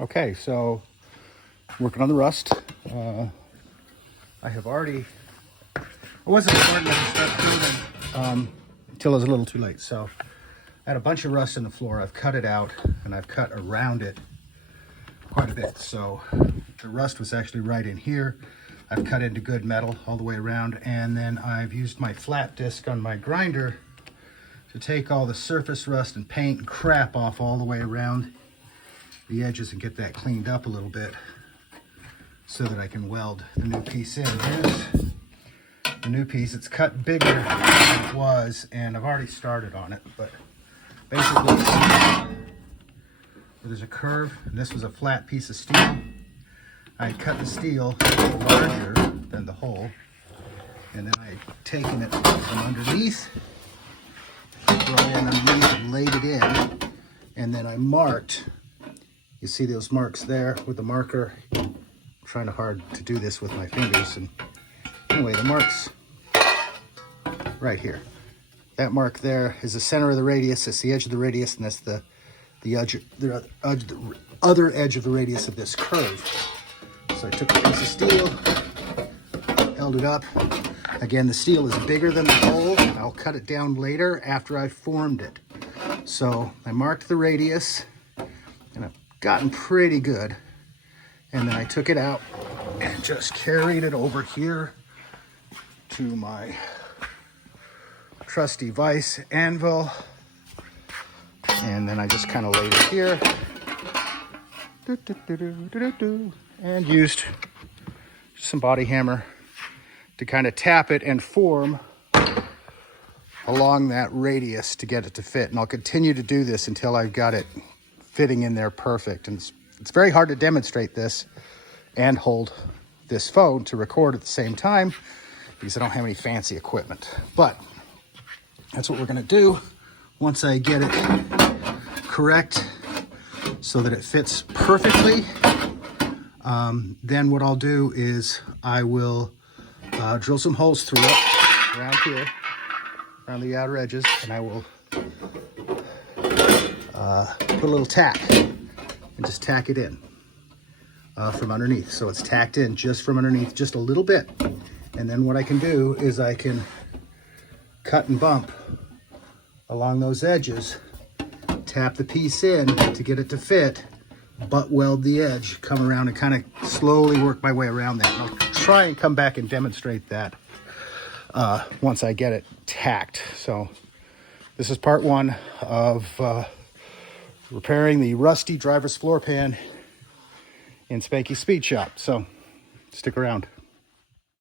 Okay, so working on the rust. I have already, I wasn't starting to start building until it was a little too late. So I had a bunch of rust in the floor. I've cut it out and I've cut around it quite a bit. So the rust was actually right in here. I've cut into good metal all the way around, and then I've used my flat disc on my grinder to take all the surface rust and paint and crap off all the way around the edges and get that cleaned up a little bit so that I can weld the new piece in. Here's the new piece. It's cut bigger than it was, and I've already started on it, but basically there's a curve, and this was a flat piece of steel. I cut the steel larger than the hole, and then I had taken it from underneath, brought it in underneath and laid it in, and then I marked. You see those marks there with the marker. I'm trying hard to do this with my fingers, and anyway, the marks right here. That mark there is the center of the radius. It's the edge of the radius, and that's the other edge of the radius of this curve. So I took a piece of steel, held it up. Again, the steel is bigger than the hole. I'll cut it down later after I've formed it. So I marked the radius, and I've gotten pretty good. And then I took it out and just carried it over here to my trusty vise anvil. And then I just kind of laid it here. And used some body hammer to kind of tap it and form along that radius to get it to fit. And I'll continue to do this until I've got it fitting in there perfect. And it's very hard to demonstrate this and hold this phone to record at the same time because I don't have any fancy equipment. But that's what we're gonna do once I get it correct so that it fits perfectly. Then what I'll do is I will drill some holes through it around here, around the outer edges, and I will put a little tack and just tack it in from underneath. So it's tacked in just from underneath, just a little bit. And then what I can do is I can cut and bump along those edges, tap the piece in to get it to fit, butt weld the edge, come around and kind of slowly work my way around that. And I'll try and come back and demonstrate that once I get it tacked. So this is part one of repairing the rusty driver's floor pan in Spanky's Speed Shop. So stick around.